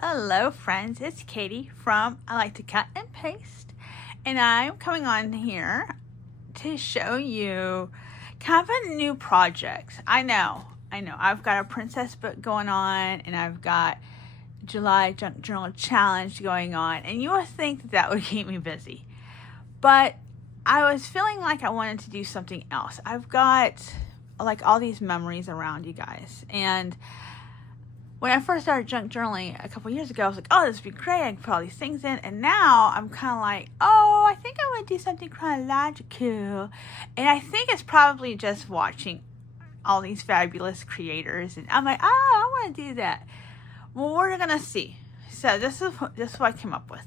Hello friends, it's Katie from I Like to Cut and Paste, and I'm coming on here to show you kind of a new project. I know, I've got a princess book going on, and I've got July Junk Journal Challenge going on, and you would think that would keep me busy. But I was feeling like I wanted to do something else. I've got like all these memories around you guys, and when I first started junk journaling a couple years ago, I was like, oh, this would be great. I can put all these things in. And now I'm kind of like, oh, I think I want to do something chronological. And I think it's probably just watching all these fabulous creators. And I'm like, oh, I want to do that. Well, we're going to see. So this is what I came up with.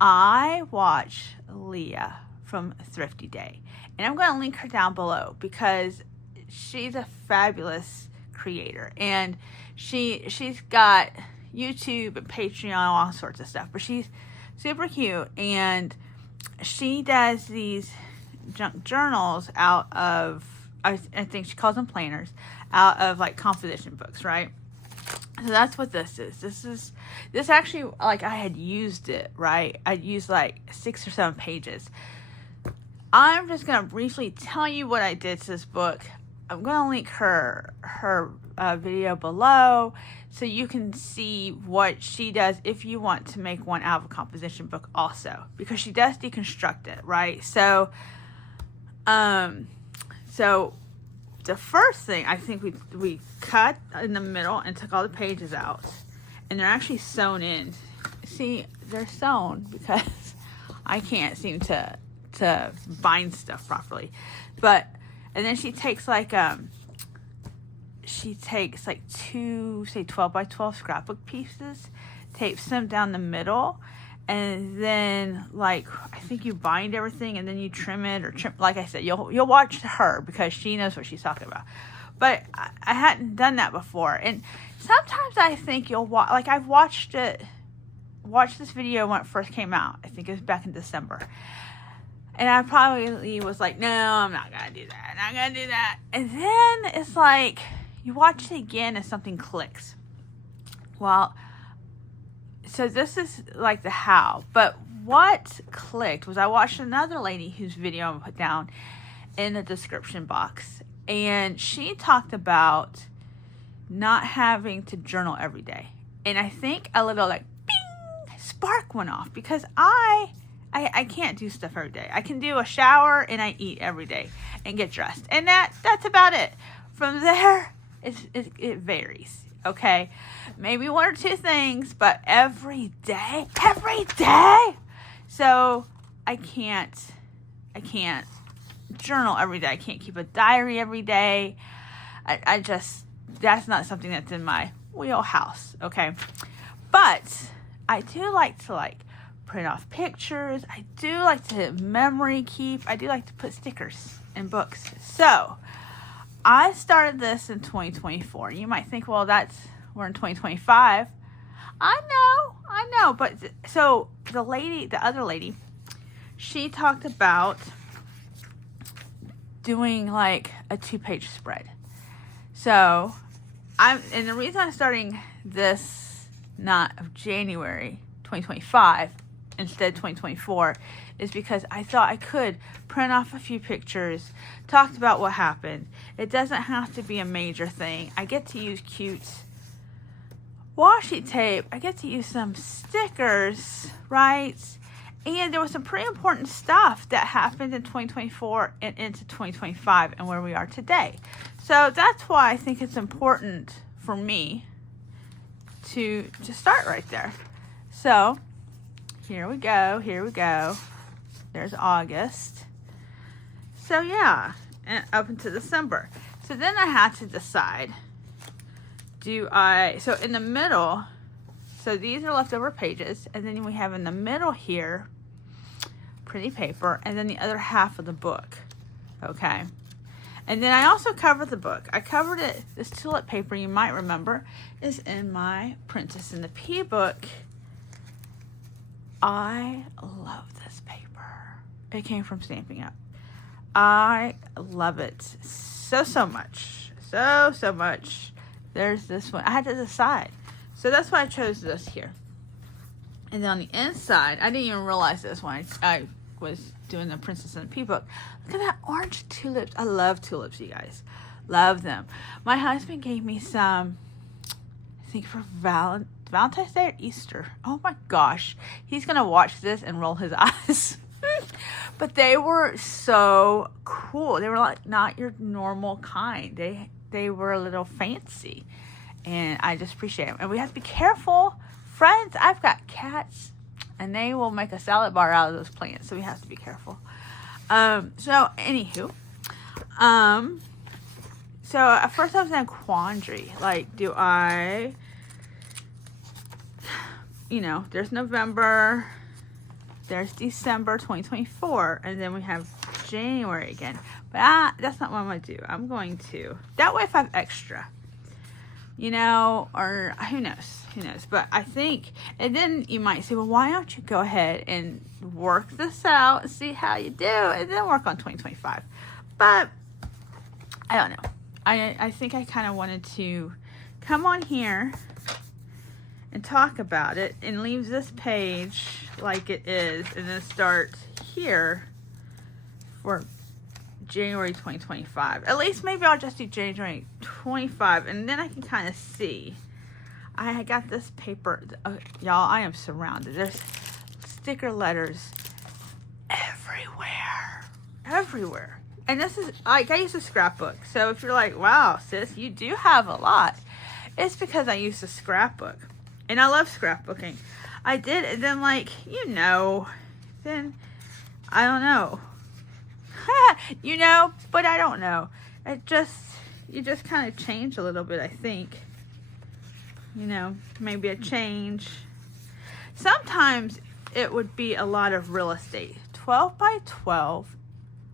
I watch Leah from Thrifty Day. And I'm going to link her down below because she's a fabulous creator. And she's got YouTube and Patreon, all sorts of stuff, but she's super cute, and she does these junk journals out of, I think she calls them planners, out of like composition books, right? So that's what this is. This actually, like, I had used it, right? I'd used like 6 or 7 pages. I'm just gonna briefly tell you what I did to this book. I'm going to link her video below so you can see what she does if you want to make one out of a composition book also, because she does deconstruct it, right? So the first thing, I think we cut in the middle and took all the pages out, and they're actually sewn in. See, they're sewn because I can't seem to bind stuff properly, and then she takes like 2, say 12 by 12 scrapbook pieces, tapes them down the middle, and then like I think you bind everything and then you trim it or trim. Like I said, you'll watch her because she knows what she's talking about. But I hadn't done that before, and sometimes I think you'll watch. Like I've watched this video when it first came out. I think it was back in December. And I probably was like, no, I'm not going to do that. I'm not going to do that. And then it's like, you watch it again and something clicks. Well, so this is like the how. But what clicked was I watched another lady whose video I'm going to put down in the description box. And she talked about not having to journal every day. And I think a little like, bing, spark went off. Because I can't do stuff every day. I can do a shower and I eat every day and get dressed. And that's about it. From there, it varies, okay? Maybe 1 or 2 things, but every day? So I can't journal every day. I can't keep a diary every day. I just, that's not something that's in my wheelhouse, okay? But I do like to print off pictures. I do like to memory keep. I do like to put stickers in books. So I started this in 2024. You might think, well, we're in 2025. I know. But so the other lady, she talked about doing like a 2-page spread. So and the reason I'm starting this not of January 2025 instead 2024 is because I thought I could print off a few pictures, talked about what happened. It doesn't have to be a major thing. I get to use cute washi tape. I get to use some stickers, right? And there was some pretty important stuff that happened in 2024 and into 2025 and where we are today. So that's why I think it's important for me to start right there. So here we go. There's August. So yeah, and up into December. So then I had to decide, so in the middle, so these are leftover pages, and then we have in the middle here, pretty paper, and then the other half of the book, okay? And then I also covered the book. I covered it, this tulip paper, you might remember, is in my Princess and the Pea book. I love this paper. It came from Stampin' Up. I love it so much. So much. There's this one. I had to decide. So that's why I chose this here. And then on the inside, I didn't even realize this when I was doing the Princess and the Pea book. Look at that orange tulips. I love tulips, you guys. Love them. My husband gave me some, I think for Valentine's Day or Easter. Oh my gosh. He's going to watch this and roll his eyes. But they were so cool. They were like not your normal kind. They were a little fancy. And I just appreciate them. And we have to be careful. Friends, I've got cats. And they will make a salad bar out of those plants. So we have to be careful. So anywho. So at first I was in a quandary. Like, do I... You know, there's November, there's December 2024, and then we have January again. But that's not what I'm going to do. I'm going to, that way if I have extra, you know, or who knows, But I think, and then you might say, well, why don't you go ahead and work this out and see how you do, and then work on 2025. But I don't know. I think I kind of wanted to come on here and talk about it and leave this page like it is and then start here for January 2025. At least maybe I'll just do January 25 and then I can kind of see. I got this paper. Y'all, I am surrounded. There's sticker letters everywhere. And this is, like, I use a scrapbook. So if you're like, wow, sis, you do have a lot. It's because I use a scrapbook. And I love scrapbooking. I did, and then then I don't know. But I don't know. You just kind of change a little bit, I think. Maybe a change. Sometimes it would be a lot of real estate. 12 by 12,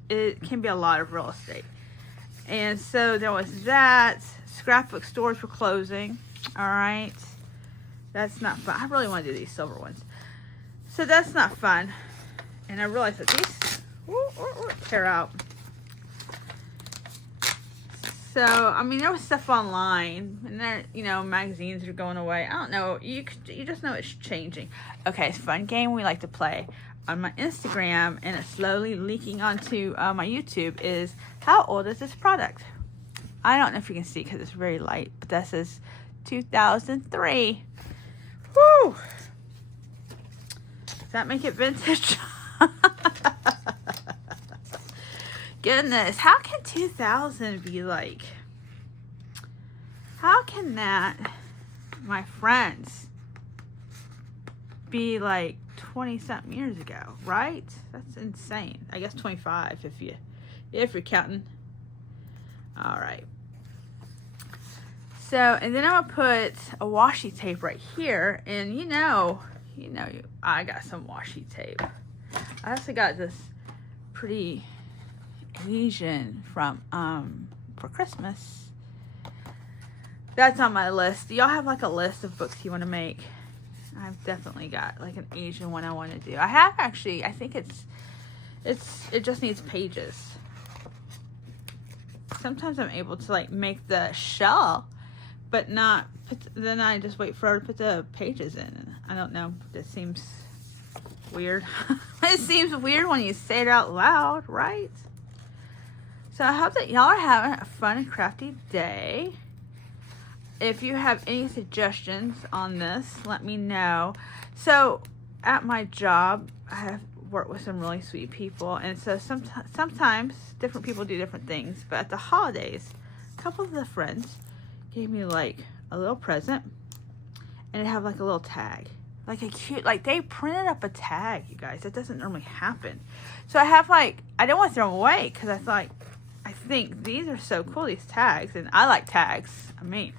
it can be a lot of real estate. And so there was that. Scrapbook stores were closing. All right. That's not fun. I really want to do these silver ones. So that's not fun. And I realized that these tear out. So, I mean, there was stuff online. And there, magazines are going away. I don't know. You just know it's changing. Okay, it's a fun game we like to play on my Instagram. And it's slowly leaking onto my YouTube is, how old is this product? I don't know if you can see because it's very light. But that says 2003. Woo! Does that make it vintage? Goodness, how can 2000 be like? How can that, my friends, be like 20-something years ago, right? That's insane. I guess 25 if you're counting. All right. So, and then I'm going to put a washi tape right here. And I got some washi tape. I also got this pretty Asian from, for Christmas. That's on my list. Do y'all have like a list of books you want to make? I've definitely got like an Asian one I want to do. I have actually, I think it just needs pages. Sometimes I'm able to like make the shell, but not then I just wait for her to put the pages in. I don't know. That seems weird. It seems weird when you say it out loud, right? So I hope that y'all are having a fun and crafty day. If you have any suggestions on this, let me know. So at my job, I have worked with some really sweet people. And so sometimes different people do different things. But at the holidays, a couple of the friends gave me like a little present. And it had like a little tag. Like a cute, like they printed up a tag, you guys. That doesn't normally happen. So I have like, I didn't want to throw them away because I think these are so cool, these tags. And I like tags. I mean.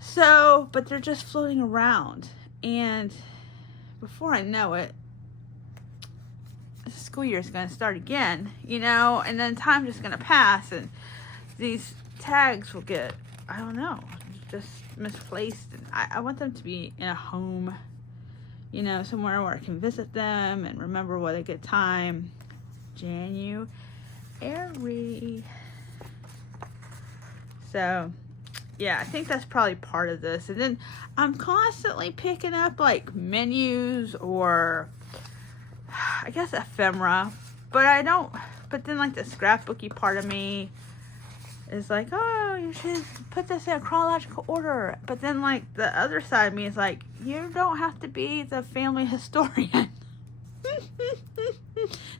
So, but they're just floating around. And before I know it, the school year is going to start again, and then time's just going to pass. And these tags will get, I don't know, just misplaced. And I want them to be in a home, somewhere where I can visit them and remember what a good time. January. So, yeah, I think that's probably part of this. And then I'm constantly picking up like menus or I guess ephemera, but I don't, but then like the scrapbooky part of me is like, oh, you should put this in a chronological order. But then like the other side of me is like, you don't have to be the family historian.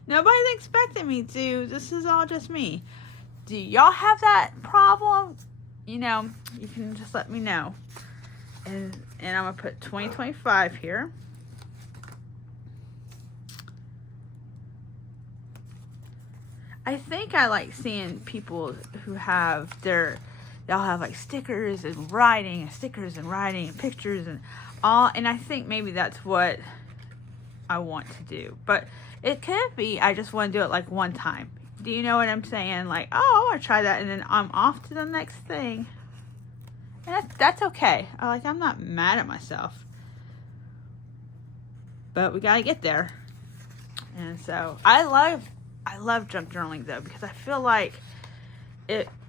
Nobody's expecting me to. This is all just me. Do y'all have that problem? You know, you can just let me know. And I'm going to put 2025 here. I think I like seeing people who have they'll have like stickers and writing and stickers and writing and pictures and all. And I think maybe that's what I want to do. But it could be I just want to do it like one time. Do you know what I'm saying? Like, oh, I want to try that, and then I'm off to the next thing. And that's okay. I'm not mad at myself. But we got to get there. And so I love junk journaling though, because I feel like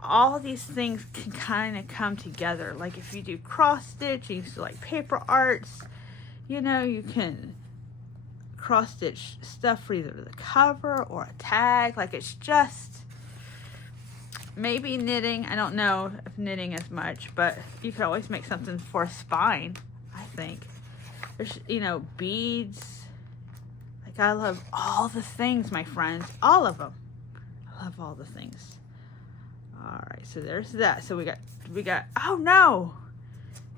all these things can kind of come together. Like if you do cross stitch, you do like paper arts, you know, you can cross stitch stuff for either the cover or a tag. Like it's just maybe knitting. I don't know if knitting as much, but you could always make something for a spine, I think. There's, you know, beads. Like I love all the things, my friends, all of them. I love all the things. All right, so there's that. So we got, oh no,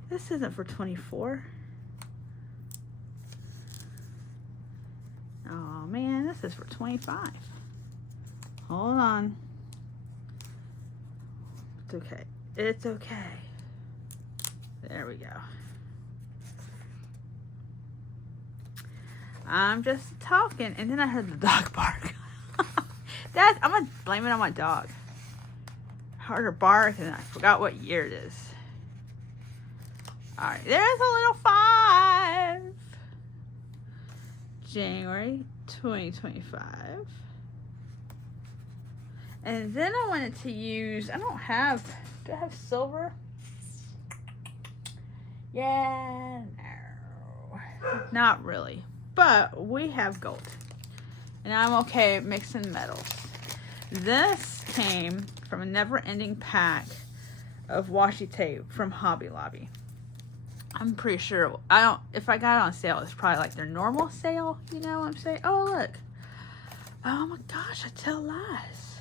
this isn't for 24. Oh man, this is for 25. Hold on. It's okay. It's okay. There we go. I'm just talking, and then I heard the dog bark. I'm gonna blame it on my dog. I heard her bark, and I forgot what year it is. All right, there's a little 5. January 2025. And then I wanted to use, do I have silver? Yeah, no. Not really. But we have gold. And I'm okay mixing metals. This came from a never-ending pack of washi tape from Hobby Lobby. I'm pretty sure, if I got it on sale, it's probably like their normal sale. You know what I'm saying? Oh, look. Oh my gosh, I tell lies.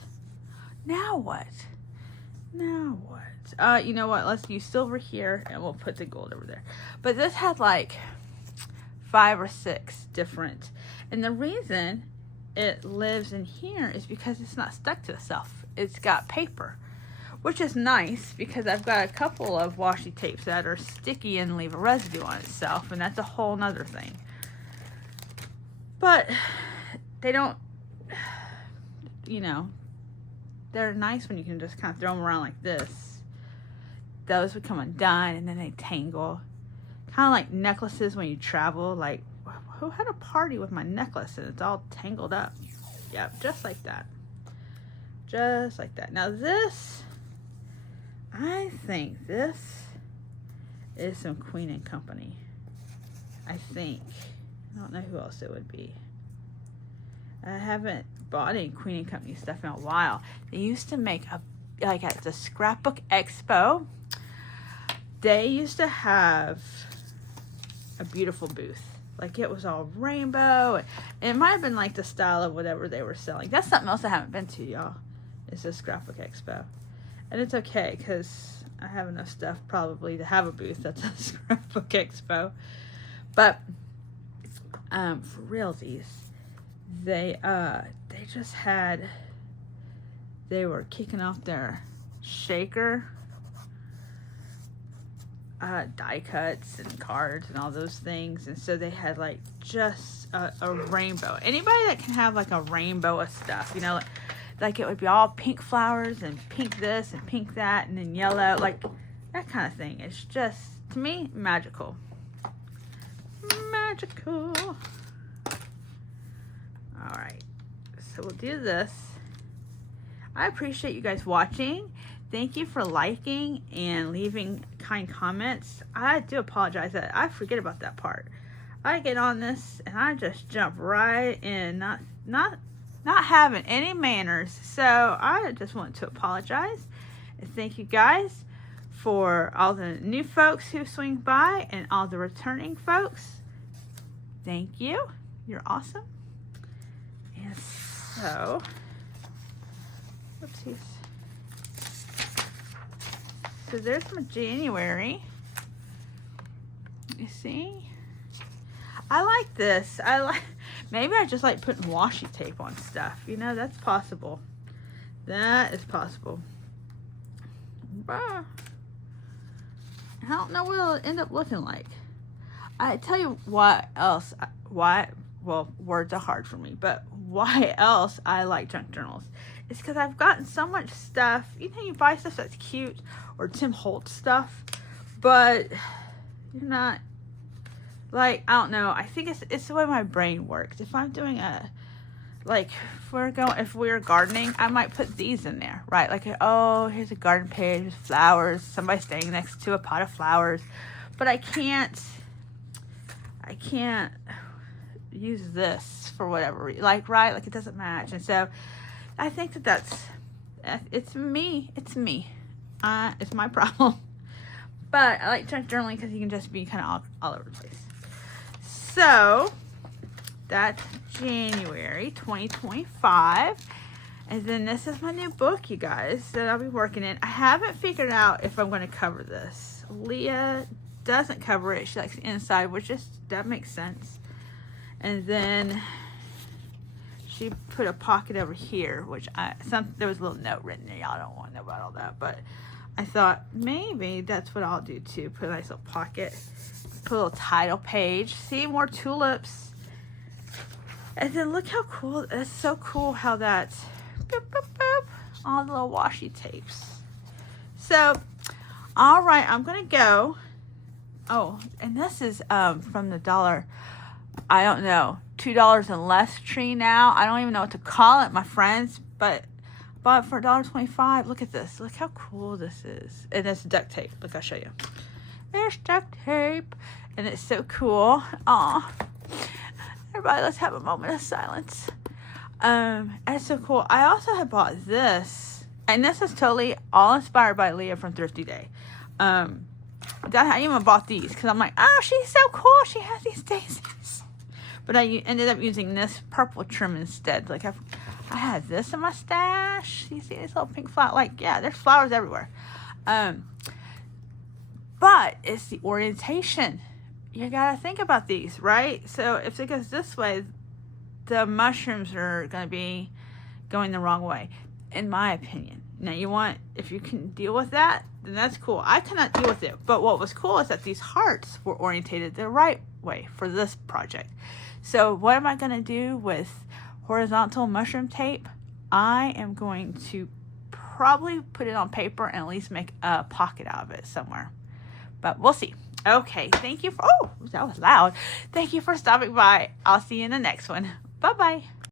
Now what? Now what? You know what? Let's use silver here and we'll put the gold over there. But this had like 5 or 6 different. And the reason it lives in here is because it's not stuck to itself. It's got paper, which is nice because I've got a couple of washi tapes that are sticky and leave a residue on itself, and that's a whole nother thing. But they don't, you know, they're nice when you can just kind of throw them around like this. Those would come undone and then they tangle. Kind of like necklaces when you travel. Like, who had a party with my necklace and it's all tangled up? Yep, just like that. Just like that. Now this, I think this is some Queen and Company. I think. I don't know who else it would be. I haven't bought any Queen and Company stuff in a while. They used to make like at the Scrapbook Expo, they used to have a beautiful booth. Like it was all rainbow. And it might have been like the style of whatever they were selling. That's something else I haven't been to, y'all. It's the Scrapbook Expo. And it's okay because I have enough stuff probably to have a booth at the Scrapbook Expo. But for realties, they just had, they were kicking off their shaker die cuts and cards and all those things, and so they had like just a rainbow. Anybody that can have like a rainbow of stuff, you know, like it would be all pink flowers and pink this and pink that and then yellow, like that kind of thing. It's just, to me, magical. Magical. All right, so we'll do this. I appreciate you guys watching. Thank you for liking and leaving kind comments. I do apologize that I forget about that part. I get on this and I just jump right in, not having any manners. So I just want to apologize and thank you guys for all the new folks who swing by and all the returning folks. Thank you. You're awesome. And so, whoopsies. So there's my January. You see? I like this. Maybe I just like putting washi tape on stuff. You know, that's possible. That is possible. I don't know what it'll end up looking like. I tell you what else. Well, words are hard for me, but why else I like junk journals? It's because I've gotten so much stuff. You know, you buy stuff that's cute or Tim Holtz stuff, but you're not, like, I don't know. I think it's the way my brain works. If I'm doing if we're gardening, I might put these in there, right? Like, oh, here's a garden page with flowers, somebody standing next to a pot of flowers, but I can't use this for whatever reason, right? Like, it doesn't match. And so I think it's me. It's my problem. But I like junk journaling because you can just be kind of all over the place. So that's January 2025. And then this is my new book, you guys, that I'll be working in. I haven't figured out if I'm going to cover this. Leah doesn't cover it. She likes the inside, that makes sense. And then she put a pocket over here, which there was a little note written there. Y'all don't want to know about all that, but I thought maybe that's what I'll do too. Put a nice little pocket, put a little title page. See, more tulips. And then look how cool, it's so cool how that's boop, boop, boop, all the little washi tapes. So, all right, I'm going to go. Oh, and this is from the dollar, I don't know, $2 and less tree now. I don't even know what to call it, my friends, but I bought it for $1.25. Look at this. Look how cool this is. And it's duct tape. Look, I'll show you. There's duct tape. And it's so cool. Aw. Everybody, let's have a moment of silence. It's so cool. I also have bought this. And this is totally all inspired by Leah from Thrifty Day. I even bought these because I'm like, oh, she's so cool. She has these daisies. But I ended up using this purple trim instead. Like, I had this in my stash. You see this little pink flower? Like, yeah, there's flowers everywhere. But it's the orientation. You gotta think about these, right? So if it goes this way, the mushrooms are gonna be going the wrong way, in my opinion. Now, if you can deal with that, then that's cool. I cannot deal with it. But what was cool is that these hearts were orientated the right way for this project. So what am I going to do with horizontal mushroom tape? I am going to probably put it on paper and at least make a pocket out of it somewhere. But we'll see. Okay, thank you for, oh, that was loud. Thank you for stopping by. I'll see you in the next one. Bye-bye.